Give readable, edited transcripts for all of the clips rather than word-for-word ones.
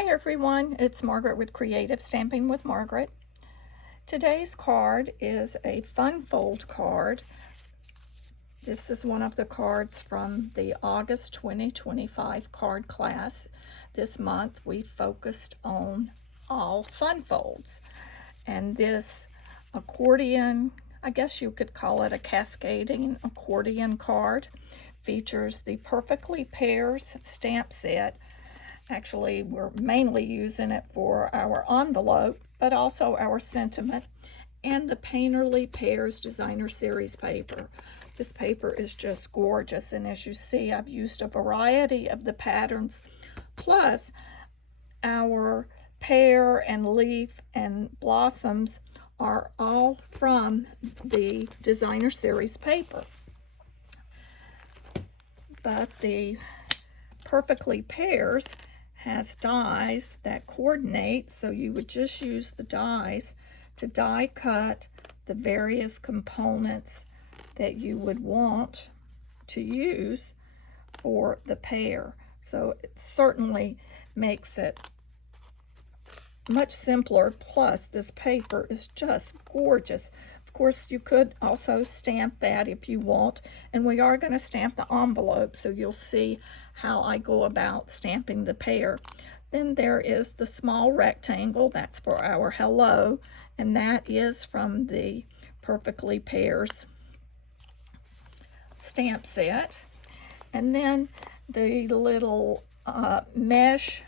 Hi everyone, it's Margaret with Creative Stamping with Margaret. Today's card is a fun fold card. This is one of the cards from the August 2025 card class. This month we focused on all fun folds. And this accordion, I guess you could call it a cascading accordion card, features the Perfectly Pears stamp set. Actually, we're mainly using it for our envelope, but also our sentiment, and the Painterly Pears Designer Series Paper. This paper is just gorgeous, and as you see, I've used a variety of the patterns, plus our pear and leaf and blossoms are all from the Designer Series paper. But the Perfectly Pears has dies that coordinate, so you would just use the dies to die cut the various components that you would want to use for the pear. So it certainly makes it much simpler, plus this paper is just gorgeous. Of course, you could also stamp that if you want, and we are going to stamp the envelope, so you'll see how I go about stamping the pear. Then there is the small rectangle, that's for our hello, and that is from the Perfectly Pears stamp set. And then the little mesh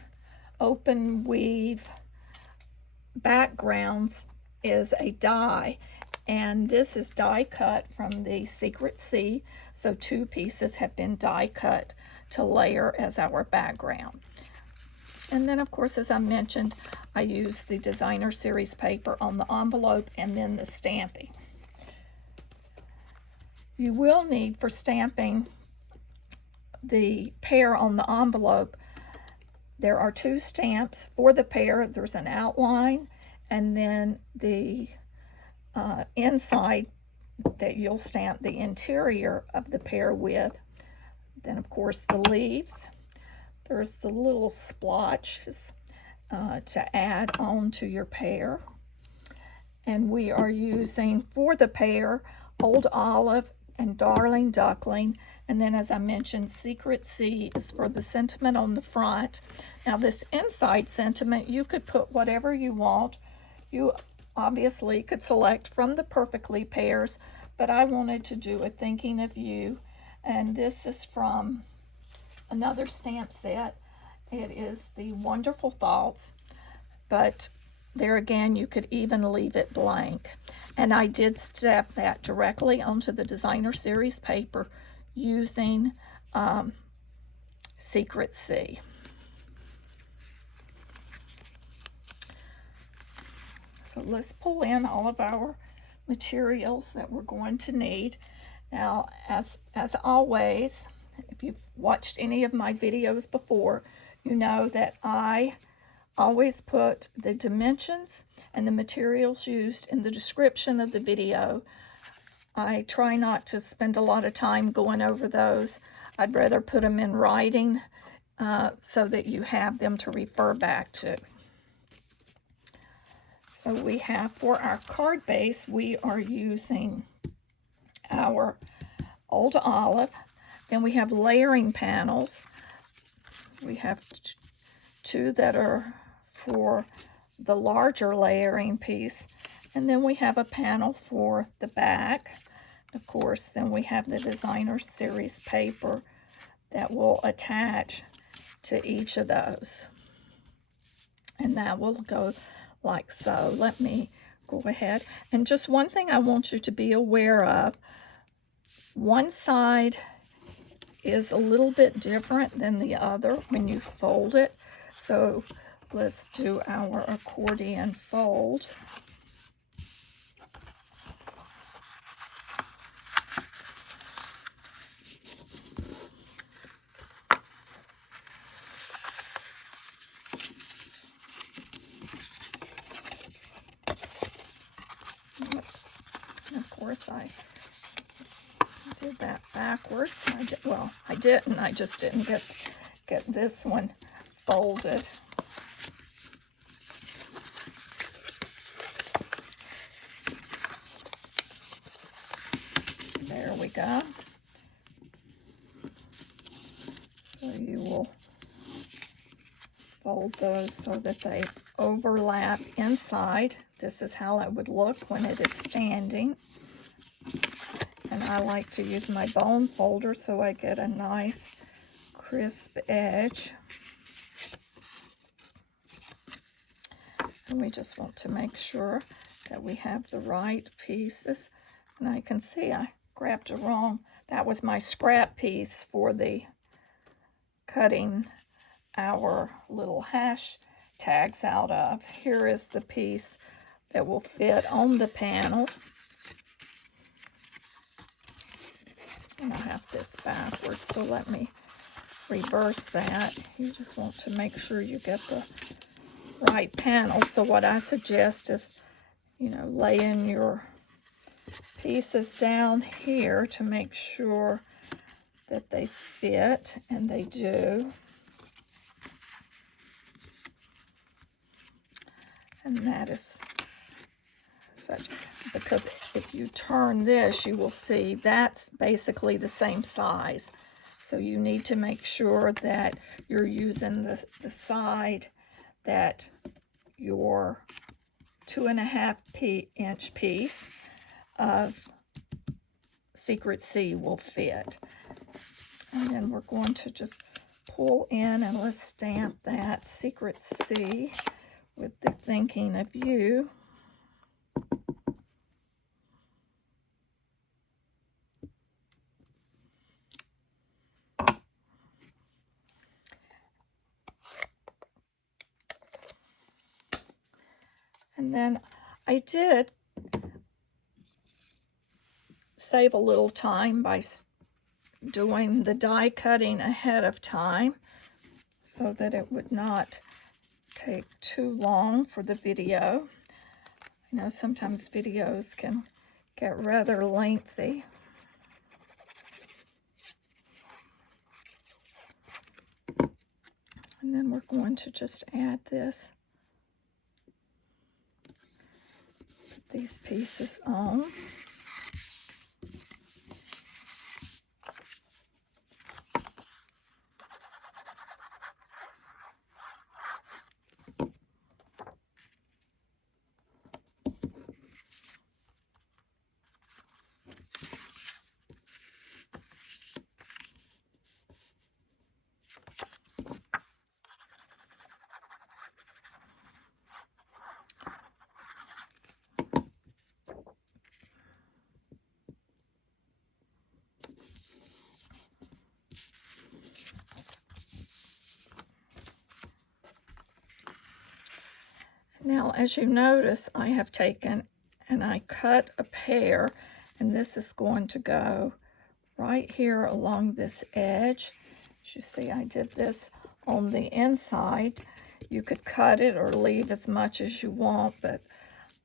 open weave backgrounds is a die, and this is die cut from the Secret Sea, so two pieces have been die cut to layer as our background. And then, of course, as I mentioned, I use the Designer Series paper on the envelope and then the stamping. You will need, for stamping the pear on the envelope, there are two stamps for the pear. There's an outline, and then the inside that you'll stamp the interior of the pear with. Then, of course, the leaves. There's the little splotches to add on to your pear. And we are using, for the pear, Old Olive and Darling Duckling. And then, as I mentioned, Secret Sea is for the sentiment on the front. Now, this inside sentiment, you could put whatever you want. You obviously could select from the Perfectly Pears, but I wanted to do a Thinking of You. And this is from another stamp set. It is the Wonderful Thoughts, but there again, you could even leave it blank. And I did stamp that directly onto the Designer Series paper using Secret Sea. So let's pull in all of our materials that we're going to need. Now, as always, if you've watched any of my videos before, you know that I always put the dimensions and the materials used in the description of the video. I try not to spend a lot of time going over those. I'd rather put them in writing so that you have them to refer back to. So we have, for our card base, we are using our Old Olive. Then we have layering panels. We have two that are for the larger layering piece. And then we have a panel for the back. Of course, then we have the Designer Series paper that will attach to each of those. And that will go like so. Let me go ahead. And just one thing I want you to be aware of, one side is a little bit different than the other when you fold it. So let's do our accordion fold. Of course, I did that backwards. I didn't. I just didn't get this one folded. we go. So you will fold those so that they overlap inside. This is how it would look when it is standing. And I like to use my bone folder so I get a nice crisp edge. And we just want to make sure that we have the right pieces. And I can see I grabbed a wrong. That was my scrap piece for the cutting our little hash tags out of. Here is the piece that will fit on the panel. And I have this backwards, so let me reverse that. You just want to make sure you get the right panel. So what I suggest is, you know, laying your pieces down here to make sure that they fit, and they do. And that is such, because if you turn this, you will see that's basically the same size. So you need to make sure that you're using the side that your 2.5 inch piece of Secret Sea will fit. And then we're going to just pull in, and let's stamp that Secret Sea with the thinking of you. And then I did save a little time by doing the die cutting ahead of time so that it would not take too long for the video. You know, sometimes videos can get rather lengthy. And then we're going to just add this, put these pieces on. Now, as you notice, I have taken and I cut a pear, and this is going to go right here along this edge. As you see, I did this on the inside. You could cut it or leave as much as you want, but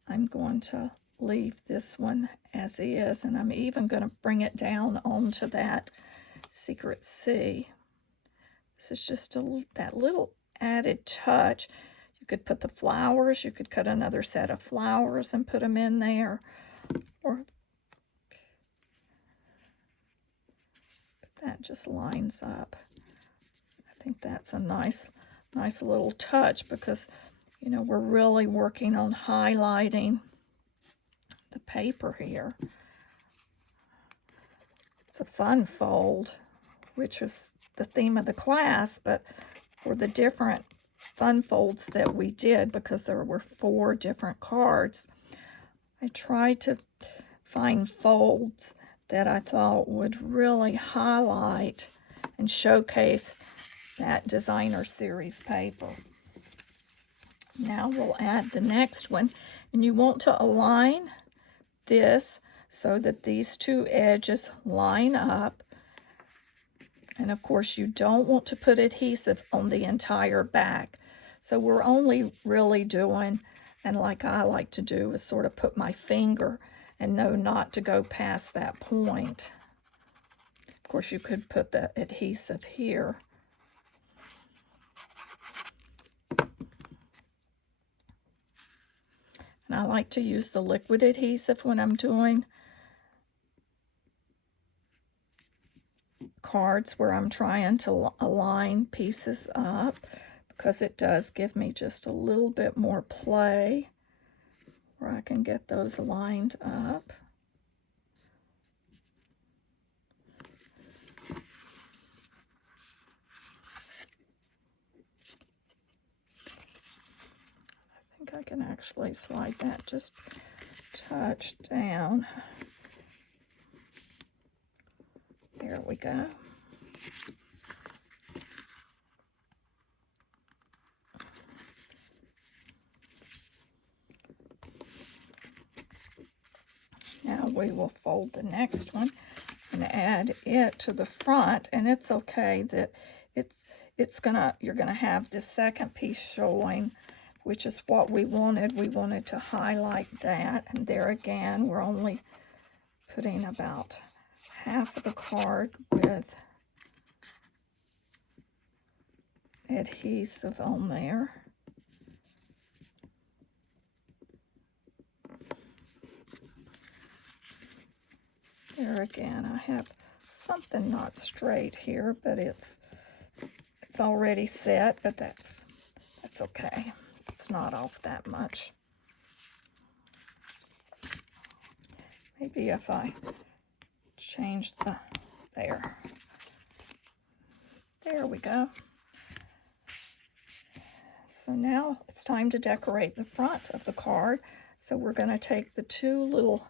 I'm going to leave this one as is, and I'm even going to bring it down onto that Secret Sea. This is just that little added touch. You could put the flowers, you could cut another set of flowers and put them in there, or that just lines up. I think that's a nice little touch, because, you know, we're really working on highlighting the paper here. It's a fun fold, which is the theme of the class, but for the different fun folds that we did, because there were 4 different cards, I tried to find folds that I thought would really highlight and showcase that designer series paper. Now we'll add the next one, and you want to align this so that these 2 edges line up. And of course, you don't want to put adhesive on the entire back. So we're only really doing, and like I like to do, is sort of put my finger and know not to go past that point. Of course, you could put the adhesive here. And I like to use the liquid adhesive when I'm doing cards where I'm trying to align pieces up, because it does give me just a little bit more play where I can get those lined up. I think I can actually slide that just a touch down. There we go. Now we will fold the next one and add it to the front, and it's okay that you're gonna have this second piece showing, which is what we wanted. We wanted to highlight that, and there again, we're only putting about half of the card with adhesive on there. There again, I have something not straight here, but it's already set, but that's okay. It's not off that much. Maybe if I change there we go. So now it's time to decorate the front of the card. So we're going to take the two little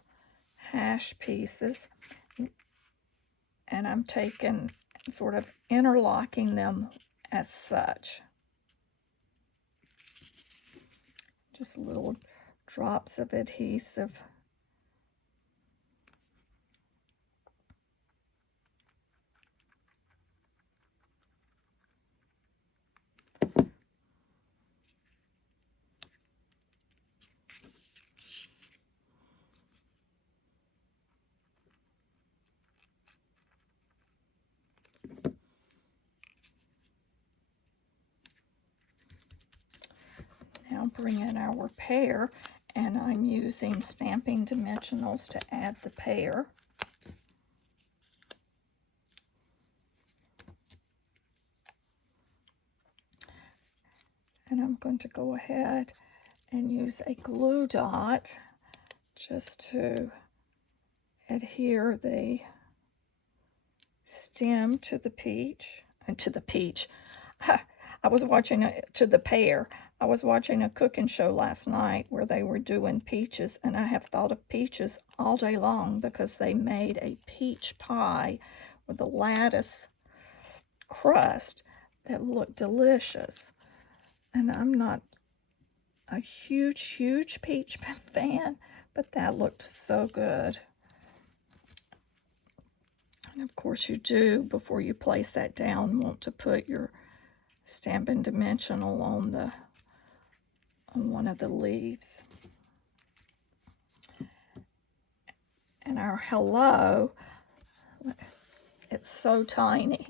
hash pieces, and I'm taking sort of interlocking them as such. Just little drops of adhesive. Now bring in our pear, and I'm using Stamping Dimensionals to add the pear. And I'm going to go ahead and use a glue dot just to adhere the stem to the peach, to the peach. I was watching to the pear. I was watching a cooking show last night where they were doing peaches, and I have thought of peaches all day long because they made a peach pie with a lattice crust that looked delicious. And I'm not a huge peach fan, but that looked so good. And of course you do, before you place that down, want to put your Stampin' Dimensional on one of the leaves. And our hello, it's so tiny.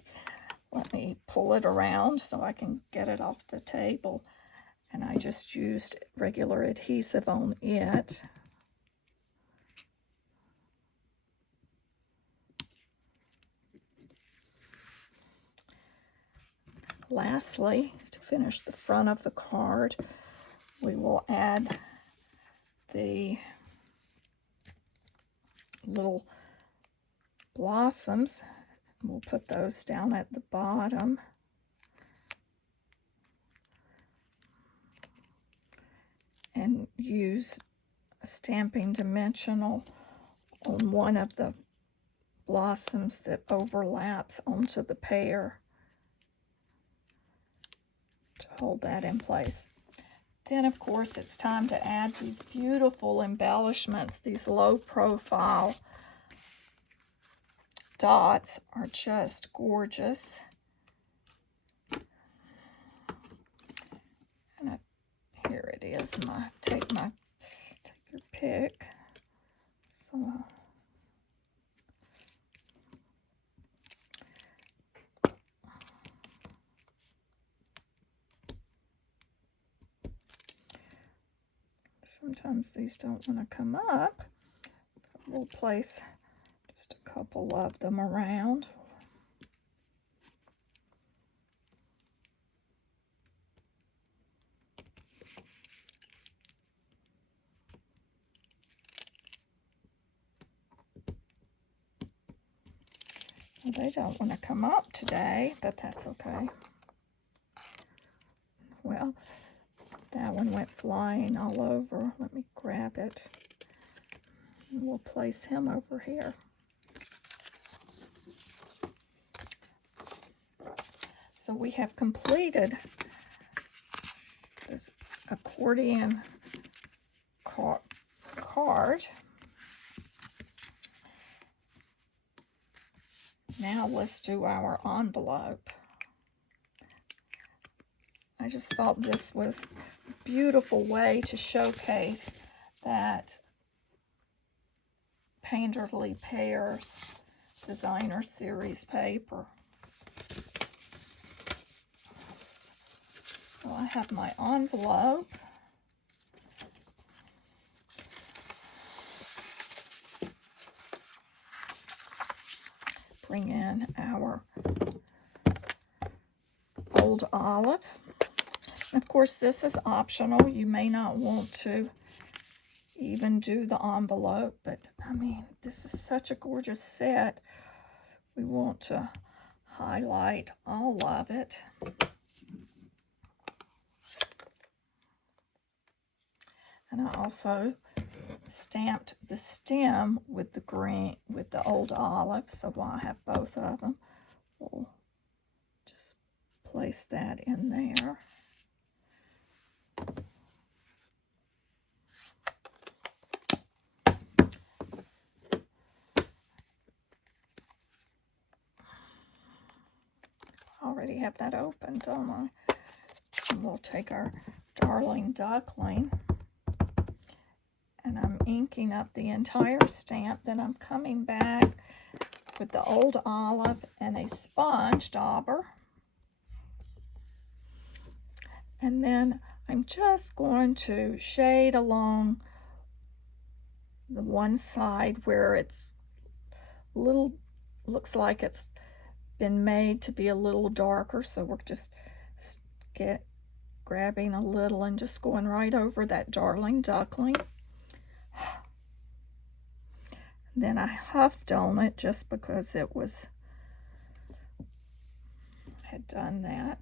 Let me pull it around so I can get it off the table. And I just used regular adhesive on it. Lastly, to finish the front of the card, we will add the little blossoms. We'll put those down at the bottom. And use a Stamping Dimensional on one of the blossoms that overlaps onto the pear to hold that in place. Then, of course, it's time to add these beautiful embellishments. These low profile dots are just gorgeous. And here it is. Take your pick. So sometimes these don't want to come up. We'll place just a couple of them around. They don't want to come up today, but that's okay. Well, that one went flying all over. Let me grab it. And we'll place him over here. So we have completed this accordion card. Now let's do our envelope. I just thought this was a beautiful way to showcase that Painterly Pears Designer Series Paper. So I have my envelope. Bring in our old olive. And of course, this is optional. You may not want to even do the envelope, but I mean, this is such a gorgeous set. We want to highlight all of it. And I also stamped the stem with the green, with the old olive, so I have both of them. We'll just place that in there. Already have that open, don't I? And we'll take our darling duckling, and I'm inking up the entire stamp. Then I'm coming back with the old olive and a sponge dauber. And then I'm just going to shade along the one side where it's a little, looks like it's been made to be a little darker. So we're just grabbing a little and just going right over that darling duckling. Then I huffed on it just because it had done that.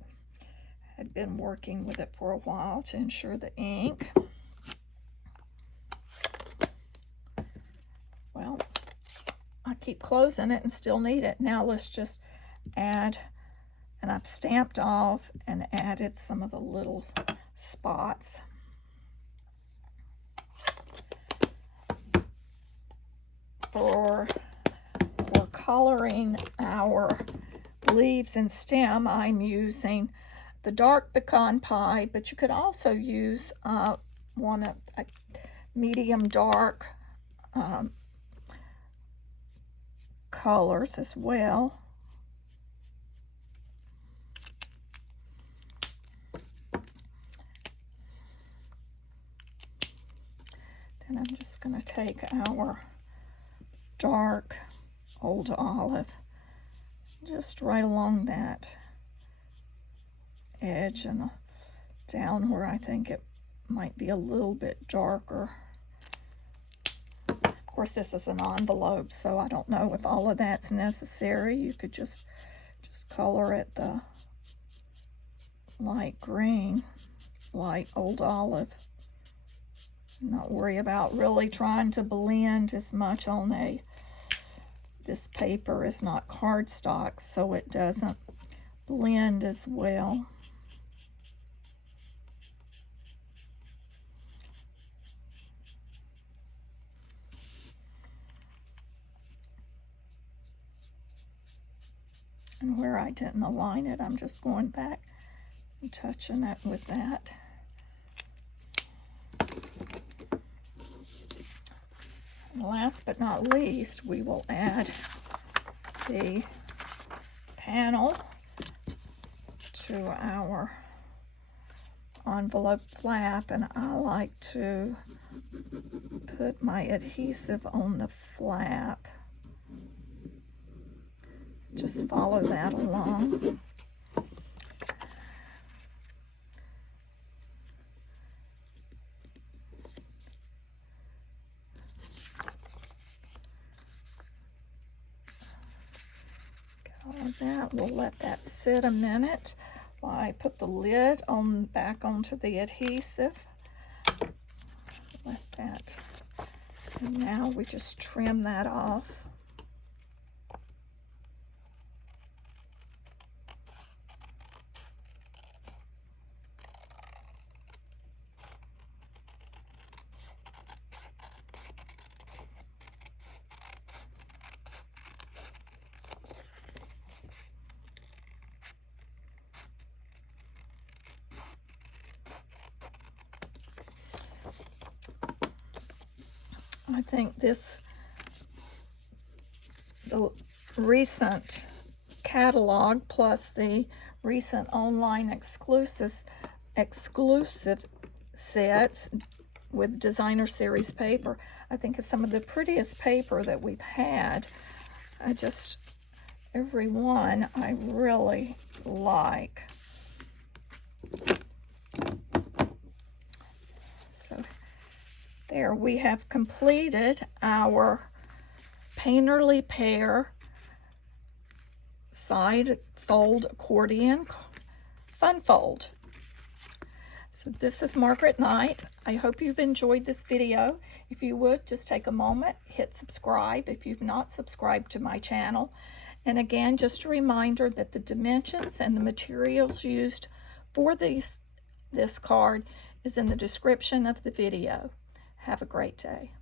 Had been working with it for a while to ensure the ink. Well, I keep closing it and still need it. Now let's just add, and I've stamped off and added some of the little spots. For coloring our leaves and stem, I'm using the dark pecan pie, but you could also use one of a medium dark colors as well. Then I'm just going to take our dark old olive just right along that edge and down where I think it might be a little bit darker. Of course, this is an envelope, so I don't know if all of that's necessary. You could just color it the light green, light old olive. Not worry about really trying to blend as much on this paper is not cardstock, so it doesn't blend as well. And where I didn't align it, I'm just going back and touching it with that. And last but not least, we will add the panel to our envelope flap, and I like to put my adhesive on the flap. Just follow that along. that. We'll let that sit a minute while I put the lid on back onto the adhesive. Let that, and now we just trim that off. I think the recent catalog plus the recent online exclusive sets with Designer Series paper, I think is some of the prettiest paper that we've had. Every one I really like. So there, we have completed our Painterly Pear Side Fold Accordion Fun Fold. So this is Margaret Knight. I hope you've enjoyed this video. If you would, just take a moment, hit subscribe if you've not subscribed to my channel. And again, just a reminder that the dimensions and the materials used for this card is in the description of the video. Have a great day.